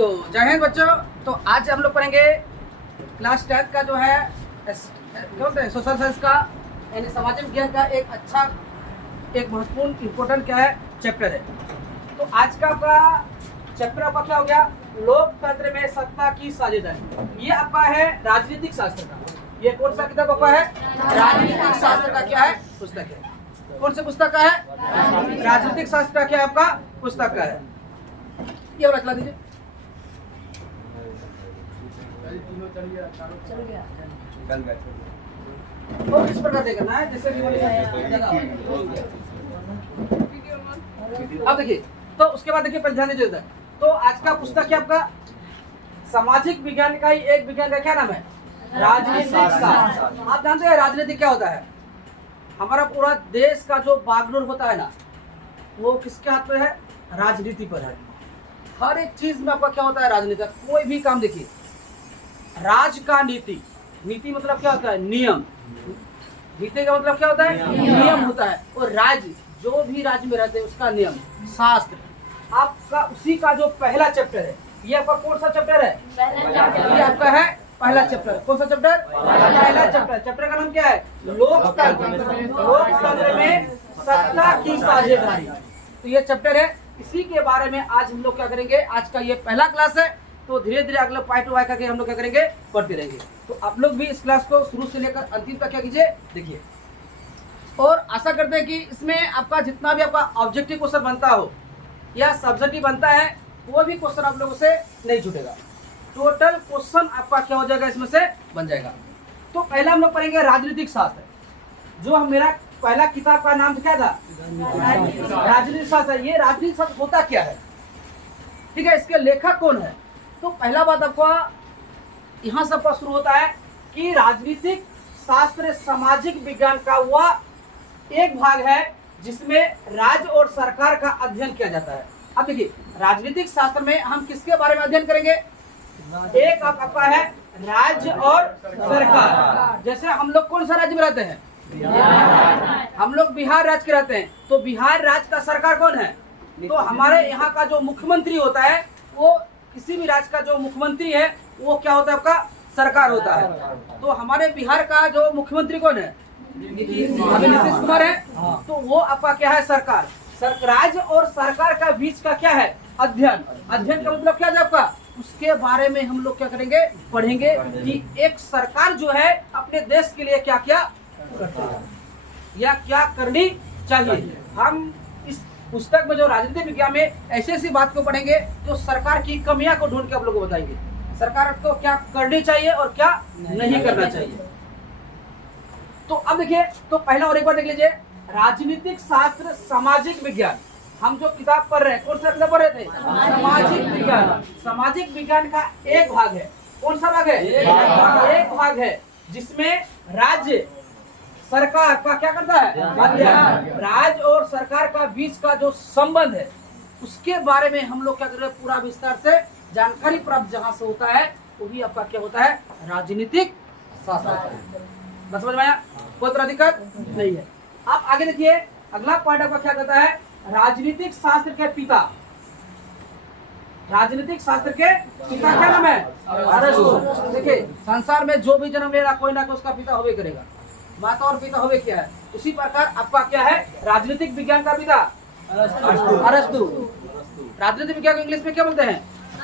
तो जय हिंद बच्चों। तो आज हम लोग पढ़ेंगे क्लास 10 का जो है क्या बोलते हैं सोशल साइंस का यानी सामाजिक विज्ञान का एक महत्वपूर्ण इम्पोर्टेंट क्या है चैप्टर है। तो आज का आपका चैप्टर आपका क्या हो गया, लोकतंत्र में सत्ता की साझेदारी। ये आपका है राजनीतिक शास्त्र का। ये कौन सा किताब आपका है? राजनीतिक शास्त्र का क्या है पुस्तक है। कौन से पुस्तक का है? राजनीतिक शास्त्र का क्या है आपका पुस्तक का है। ये वाला चला दीजिए। और इस प्रकार से करना है जैसे अब देखिए। तो उसके बाद देखिए ध्यान दीजिए। तो आज का पुस्तक क्या आपका सामाजिक विज्ञान का ही एक विज्ञान का क्या नाम है? राजनीतिक शास्त्र। आप जानते हैं राजनीति क्या होता है? हमारा पूरा देश का जो बागडोर होता है ना, वो किसके हाथ में है? राजनीति पर है। हर एक चीज में आपका क्या होता है? राजनीति। कोई भी काम देखिए, राज का नीति, नीति मतलब क्या होता है? नियम। नीति का मतलब क्या होता है? नियम होता है। और राज्य, जो भी राज्य में रहते हैं उसका नियम। शास्त्र आपका उसी का जो पहला चैप्टर है। ये आपका कौन सा चैप्टर है? ये आपका है पहला चैप्टर। कौन सा चैप्टर? पहला चैप्टर। चैप्टर का नाम क्या है? लोकतंत्र। लोकतंत्र में सत्ता की साझेदारी। तो ये चैप्टर है, इसी के बारे में आज हम लोग क्या करेंगे। आज का ये पहला क्लास है, तो धीरे धीरे अगले पार्ट वाई करके हम लोग क्या करेंगे, पढ़ते रहेंगे। तो आप लोग भी इस क्लास को शुरू से लेकर अंतिम तक क्या कीजिए, देखिए। और आशा करते हैं कि इसमें आपका जितना भी आपका ऑब्जेक्टिव क्वेश्चन बनता हो या सब्जेक्टिव बनता है, वो भी क्वेश्चन आप लोगों से नहीं छूटेगा। टोटल क्वेश्चन आपका क्या हो जाएगा, इसमें से बन जाएगा। तो पहला हम लोग पढ़ेंगे राजनीतिक शास्त्र। जो मेरा पहला किताब का नाम क्या था? राजनीतिक शास्त्र। ये राजनीतिक शास्त्र होता क्या है, ठीक है, इसके लेखक कौन है? तो पहला बात आपका यहाँ से आपका शुरू होता है कि राजनीतिक शास्त्र सामाजिक विज्ञान का वह एक भाग है जिसमें राज्य और सरकार का अध्ययन किया जाता है। अब देखिए, राजनीतिक शास्त्र में हम किसके बारे में अध्ययन करेंगे? एक आपका है राज्य और सरकार। जैसे हम लोग कौन सा राज्य में रहते हैं? हम लोग बिहार राज्य के रहते हैं। तो बिहार राज्य का सरकार कौन है? तो हमारे यहाँ का जो मुख्यमंत्री होता है, वो किसी भी राज्य का जो मुख्यमंत्री है वो क्या होता है? आपका सरकार होता है। तो हमारे बिहार का जो मुख्यमंत्री कौन है? नीतीश कुमार है। तो वो आपका क्या है? सरकार। राज्य और सरकार का बीच का क्या है? अध्ययन। अध्ययन का मतलब क्या है आपका? उसके बारे में हम लोग क्या करेंगे, पढ़ेंगे कि एक सरकार जो है अपने देश के लिए क्या क्या करती है या क्या करनी चाहिए। हम इस पुस्तक में जो राजनीतिक विज्ञान में ऐसी ऐसी बात को पढ़ेंगे जो सरकार की कमियां को ढूंढ के आप लोगों को बताएंगे, सरकार को क्या करनी चाहिए और क्या नहीं करना चाहिए। तो अब देखिए, तो पहला और एक बार देख लीजिए, राजनीतिक शास्त्र सामाजिक विज्ञान। हम जो किताब पढ़ रहे हैं, कौन सा किताब पढ़ रहे थे? सामाजिक विज्ञान। सामाजिक विज्ञान का एक भाग है। कौन सा भाग है? एक भाग है जिसमें राज्य सरकार का क्या करता है? अध्ययन। राज्य और सरकार का बीच का जो संबंध है उसके बारे में हम लोग क्या कर रहे हैं, पूरा विस्तार से जानकारी प्राप्त जहां से होता है वही आपका क्या होता है? राजनीतिक शास्त्र। बस समझ में आया? कोई तरह दिक्कत नहीं है। आप आगे देखिए, अगला पॉइंट आपका क्या कहता है? राजनीतिक शास्त्र के पिता। राजनीतिक शास्त्र के पिता क्या नाम है? अरस्तु। देखिए, संसार में जो भी जन्म लेगा कोई ना कोई उसका पिता होवे करेगा। माता और पिता होवे क्या है? उसी प्रकार आपका क्या है? राजनीतिक विज्ञान का पिता अरस्तु। राजनीतिक विज्ञान को इंग्लिश में क्या बोलते हैं?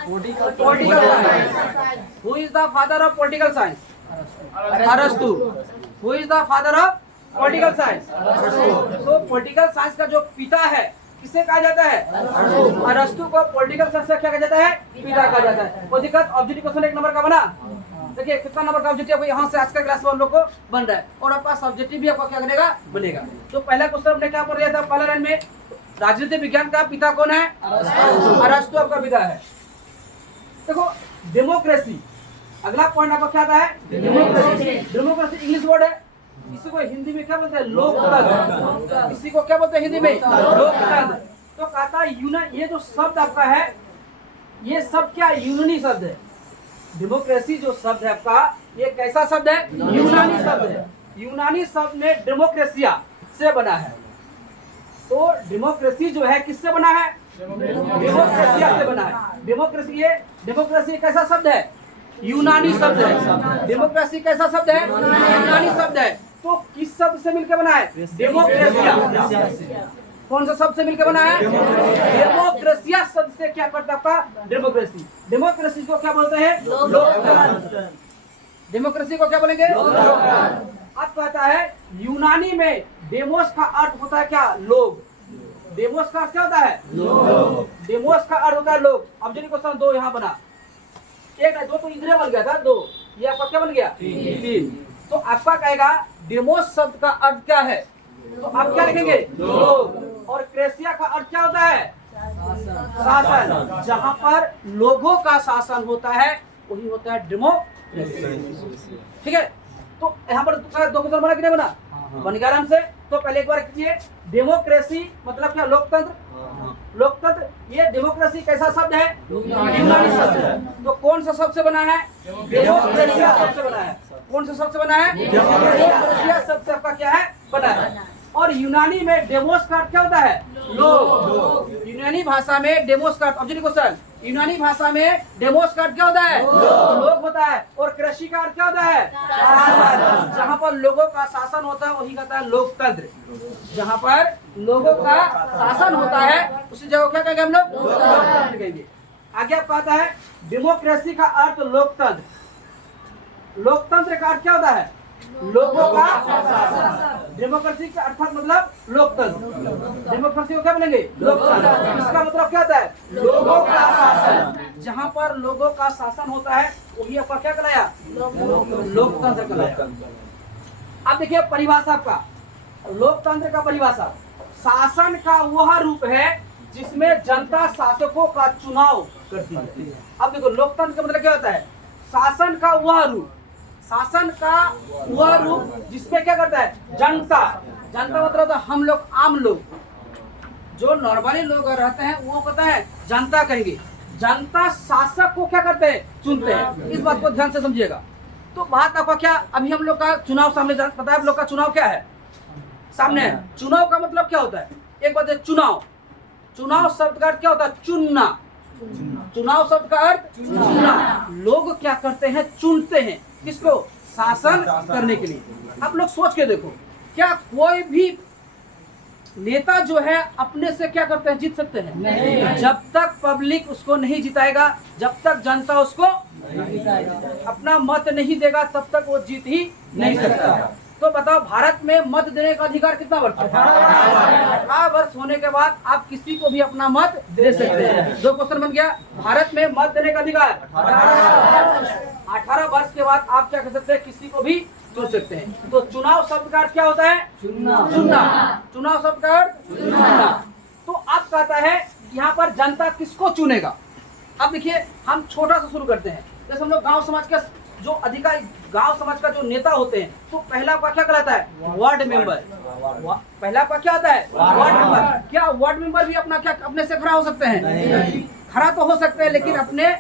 Political science. Who is the father of political science? अरस्तु। Who is the father of political science? तो पॉलिटिकल साइंस का जो पिता है किसे कहा जाता है? अरस्तु को पॉलिटिकल साइंस का क्या कहा जाता है? पिता कहा जाता है। कोई दिक्कत? ऑब्जेक्टिव क्वेश्चन एक नंबर का बना। देखिए कितना नंबर का ऑब्जेक्टिव यहाँ से आज का क्लास में हम लोग को बन रहा है। और आपका सब्जेक्टिव भी आपका क्या करेगा, बनेगा। तो पहला क्वेश्चन हमने क्या पढ़ लिया था पहला लाइन में? राजनीतिक विज्ञान का पिता कौन है? अरस्तु आपका पिता है। देखो, डेमोक्रेसी। अगला पॉइंट आपका क्या आता है? डेमोक्रेसी। डेमोक्रेसी इंग्लिश वर्ड है। इसी को हिंदी में क्या बोलते हैं? लोकतंत्र। इसी को क्या बोलते हैं हिंदी में? लोकतंत्र। तो कहता है ये जो शब्द आपका है, ये सब क्या यूनानी शब्द है। डेमोक्रेसी जो शब्द है आपका, ये कैसा शब्द है? यूनानी शब्द है। यूनानी शब्द में डेमोक्रेसिया से बना है। तो डेमोक्रेसी जो है किससे बना है? डेमोक्रेसिया से बना है। डेमोक्रेसी कैसा शब्द है? यूनानी शब्द है। डेमोक्रेसी कैसा शब्द है? यूनानी शब्द है। तो किस शब्द से मिलकर बना है? डेमोक्रेसिया। कौन सा शब्द से मिलकर बना है? डेमोक्रेसिया शब्द से क्या करता है आपका? डेमोक्रेसी। डेमोक्रेसी को क्या बोलते हैं? लोकतंत्र। डेमोक्रेसी को क्या बोलेंगे? अब कहता है यूनानी में डेमोस का अर्थ होता है क्या? लोग। डेमोस का अर्थ क्या होता है? लोग। डेमोस का अर्थ होता है लोग। अब जो क्वेश्चन दो यहाँ बना, एक दो तो इधर बन गया था, दो ये आपका क्या बन गया? तीन। तो आपका कहेगा डेमोस शब्द का अर्थ क्या है? तो आप क्या लिखेंगे? लोग। और क्रेसिया का अर्थ क्या होता है? शासन। जहां पर लोगों का शासन होता है वही होता है डेमोक्रेसी। ठीक है, तो यहाँ पर दो क्वेश्चन बना कि नहीं बना? बन गया आराम से। तो पहले एक बार कीजिए, डेमोक्रेसी मतलब क्या? लोकतंत्र। लोकतंत्र, ये डेमोक्रेसी कैसा शब्द है? यूनानी शब्द है। तो कौन सा शब्द से बना है? डेमोक्रेसिया शब्द से बना है। कौन सा शब्द से बना है? डेमोक्रेसिया शब्द से आपका क्या है? बना है। और यूनानी में डेमोस का अर्थ क्या होता है? लोग। यूनानी भाषा में डेमोस का अर्थ, अब क्वेश्चन, यूनानी भाषा में डेमोस का अर्थ क्या होता है? लोग होता है। और कृषि का अर्थ क्या होता है? शासन। जहाँ पर लोगों का शासन होता है वही कहता है लोकतंत्र। जहाँ पर लोगों का शासन होता है उसी जगह क्या कहेंगे हम लोग? लोकतंत्र कहेंगे। आगे आप कहता है डेमोक्रेसी का अर्थ लोकतंत्र। लोकतंत्र का अर्थ क्या होता है? लोगों का शासन। डेमोक्रेसी का अर्थात मतलब लोकतंत्र। डेमोक्रेसी को क्या बोलेंगे? लोकतंत्र। इसका मतलब क्या होता है? लोगों का शासन। जहाँ पर लोगों का शासन होता है वही आपका क्या कहलाया? लोकतंत्र कहलाया। अब देखिए परिभाषा का, लोकतंत्र का परिभाषा, शासन का वह रूप है जिसमें जनता शासकों का चुनाव करती है। अब देखो लोकतंत्र का मतलब क्या होता है? शासन का वह रूप, शासन का वह रूप जिसपे क्या करता है? जनता। जनता मतलब हम लोग, आम लोग, जो नॉर्मली लोग रहते हैं वो पता है जनता कहेंगे। जनता शासक को क्या करते हैं? चुनते हैं। इस बात को ध्यान से समझिएगा। तो बात आपका क्या, अभी हम लोग का चुनाव सामने, पता है आप लोग का चुनाव क्या है? सामने है। चुनाव का मतलब क्या होता है? एक बात है, चुनाव, चुनाव शब्द का अर्थ क्या होता है? चुनना। चुनाव शब्द का अर्थ चुनना। लोग क्या करते हैं? चुनते हैं। किसको? शासन करने के लिए। आप लोग सोच के देखो, क्या कोई भी नेता जो है अपने से क्या करते हैं? जीत सकते हैं? नहीं। जब तक पब्लिक उसको नहीं जिताएगा, जब तक जनता उसको अपना मत नहीं देगा तब तक वो जीत ही नहीं सकता। तो बताओ भारत में मत देने का अधिकार कितना वर्ष? 18 वर्ष होने के बाद आप किसी को भी अपना मत दे सकते हैं। दो क्वेश्चन बन गया। भारत में मत देने का अधिकार 18 वर्ष के बाद आप क्या कर सकते हैं? किसी को भी चुन सकते हैं। तो चुनाव शब्द का अर्थ क्या होता है? चुनना। चुनाव शब्द का अर्थ चुनना। तो अब कहता है यहाँ पर जनता किसको चुनेगा? अब देखिए हम छोटा सा शुरू करते हैं। जैसे हम लोग गांव समाज का जो अधिकारी, गांव समाज का जो नेता होते हैं, तो पहला आपका क्या कहलाता है? Ward member. पहला आपका क्या आता है? Ward member. क्या वार्ड मेंबर भी अपना क्या अपने से खड़ा हो सकते हैं? नहीं। खड़ा तो हो सकते हैं लेकिन अपने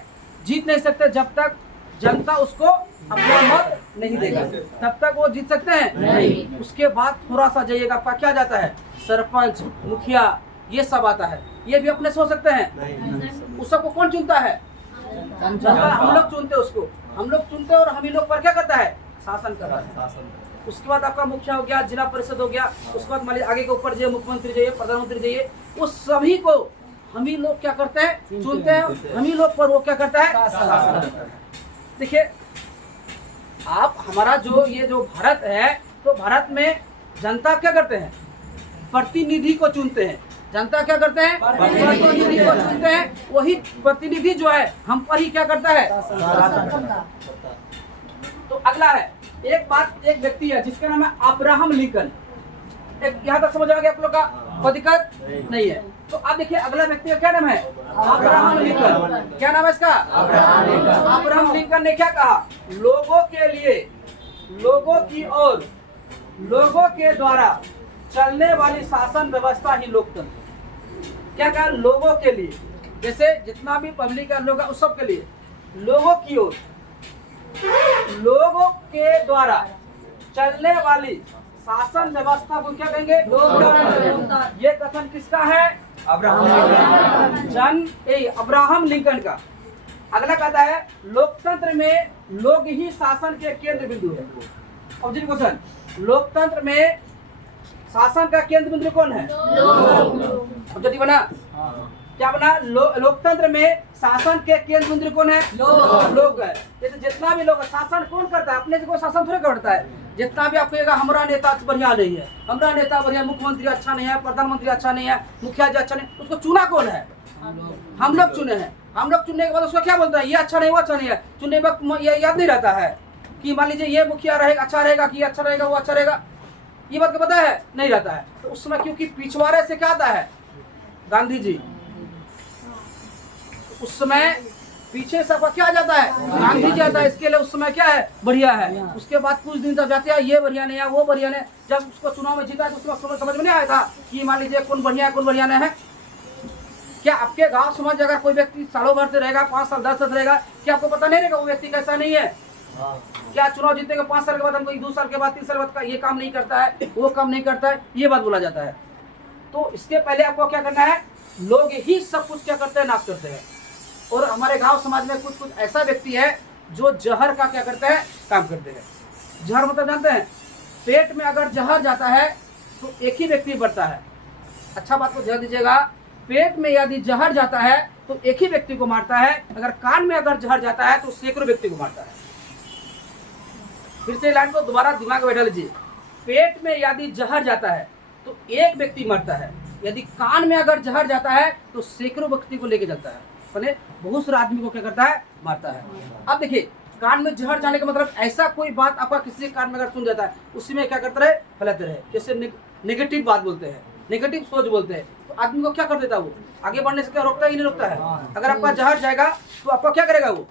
जीत नहीं सकते। जब तक जनता उसको अपना मत नहीं देगा तब तक वो जीत सकते हैं? नहीं। उसके बाद थोड़ा सा जाइएगा, आपका क्या जाता है? सरपंच, मुखिया, ये सब आता है। ये भी अपने से हो सकते हैं? उस सबको कौन चुनता है? जनता। हम लोग चुनते हैं उसको, हम लोग चुनते हैं और हम ही लोग पर क्या करता है? शासन करता है। उसके बाद आपका मुखिया हो गया, जिला परिषद हो गया, उसके बाद मान लीजिए आगे के ऊपर जाइए, मुख्यमंत्री जाइए, प्रधानमंत्री जाइए, उस सभी को हम ही लोग क्या करते हैं? चुनते हैं। हम ही लोग पर वो क्या करता है? शासन। देखिए आप हमारा जो ये जो भारत है, तो भारत में जनता क्या करते हैं? प्रतिनिधि को चुनते हैं। जनता क्या करते हैं? प्रतिनिधि को चुनते हैं। वही प्रतिनिधि जो है हम पर ही क्या करता है? तो अगला है, एक बात, एक व्यक्ति है जिसका नाम है अब्राहम लिंकन। एक यहाँ तक समझ आ गया आप लोग का? कोई दिक्कत नहीं है। तो अब देखिए अगला व्यक्ति का क्या नाम है? Abraham Lincoln. क्या नाम है इसका? अब्राहम लिंकन ने क्या कहा? लोगों के लिए, लोगों की ओर, लोगों के द्वारा चलने वाली शासन व्यवस्था ही लोकतंत्र। क्या कहा? लोगों के लिए, जैसे जितना भी पब्लिक का लोग है उस सब के लिए, लोगों की ओर, लोगों के द्वारा चलने वाली शासन व्यवस्था को क्या कहेंगे? लोकतंत्र। ये कथन किसका है? अब्राहम लिंकन का। अगला कहता है लोकतंत्र में लोग ही शासन के केंद्र बिंदु है। ऑब्जेक्टिव क्वेश्चन, लोकतंत्र में शासन का केंद्र बिंदु कौन है? ऑब्जेक्टिव बना क्या बना? लोकतंत्र में शासन के केंद्र बिंदु कौन है? लोग है। जैसे जितना भी लोग शासन कौन करता है? अपने को शासन थोड़े करता है। जितना भी आप कहेगा हमारा नेता बढ़िया नहीं है, हमारा नेता बढ़िया, मुख्यमंत्री अच्छा नहीं है, प्रधानमंत्री अच्छा नहीं है, मुखिया जी अच्छा नहीं, उसको चुना कौन है? हम लोग चुने हैं। हम लोग चुनने के बाद उसको क्या बोलता है? ये अच्छा नहीं, वो अच्छा नहीं है। चुनने वक्त ये याद नहीं रहता है कि मान लीजिए ये मुखिया रहेगा अच्छा रहेगा, कि अच्छा रहेगा, वो अच्छा रहेगा, ये बात को पता है? नहीं रहता है। तो उस समय क्योंकि पिछवाड़े से क्या आता है? गांधी जी। उस समय पीछे से क्या आ जाता है? गांधी जी आता है। इसके लिए उस समय क्या है? बढ़िया है। उसके बाद कुछ दिन तक जाते हैं, ये बढ़िया नहीं है, वो बढ़िया नहीं। जब उसको चुनाव में जीता तो उसको समझ में नहीं आया था कि मान लीजिए कौन बढ़िया है कौन बढ़िया नहीं है। क्या आपके गांव समाज अगर कोई व्यक्ति सालों भर से रहेगा, 5 साल 10 साल रहेगा, क्या आपको पता नहीं रहेगा वो व्यक्ति कैसा नहीं है? क्या चुनाव जीतेगा 5 साल के बाद हमको 2 साल के बाद 3 साल बाद ये काम नहीं करता है, वो काम नहीं करता है, ये बात बोला जाता है। तो इसके पहले आपको क्या करना है? लोग ही सब कुछ क्या करते हैं? नाश करते हैं। और हमारे गांव समाज में कुछ कुछ ऐसा व्यक्ति है जो जहर का क्या करते हैं? काम करते हैं। जहर मतलब जानते हैं? पेट में अगर जहर जाता है तो एक ही व्यक्ति बढ़ता है। अच्छा बात को ध्यान दीजिएगा, पेट में यदि जहर जाता है तो एक ही व्यक्ति को मारता है, अगर कान में अगर जहर जाता है तो सैकड़ों व्यक्ति को मारता है। फिर से लाइन को दोबारा दिमाग में बैठा लीजिए। पेट में यदि जहर जाता है तो एक व्यक्ति मरता है, यदि कान में अगर जहर जाता है तो सैकड़ों व्यक्ति को लेके जाता है, बहुत सारे आदमी को क्या करता है? मारता है। अब देखिए, कान में जहर जाने का मतलब ऐसा कोई बात आपका किसी कान में अगर सुन जाता है, उसी में क्या करता रहे? फैलाते रहे। जैसे नेगेटिव बात बोलते हैं, नेगेटिव सोच बोलते हैं, तो आदमी को क्या कर देता है? वो आगे बढ़ने से क्या रोकता है? ही नहीं रोकता है। अगर आपका जहर जाएगा तो आपका क्या करेगा? वो